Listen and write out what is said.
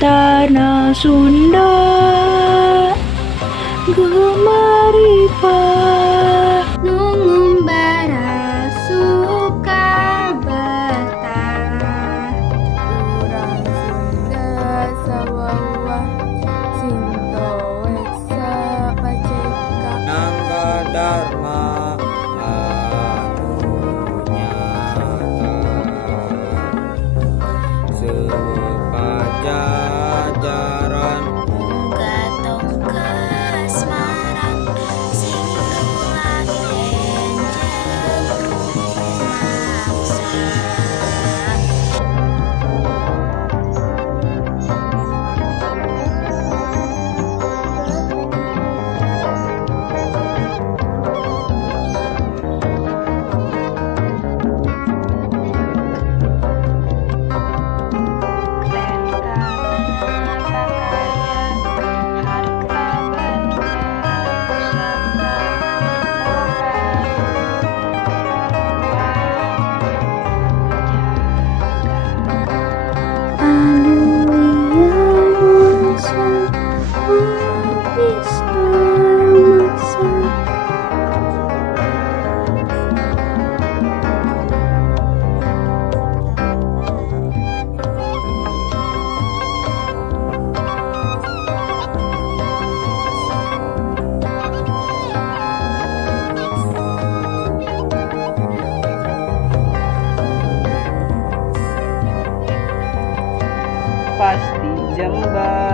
tanah Sunda gemaripah Nungumbara suka betah Urang Sunda sawawah Sinto weksa paceka Nangga Dharma anu nyata Seueuh pajajaran Gatong kasmaran sing tulaten jeung rumaksa. Pasti jembar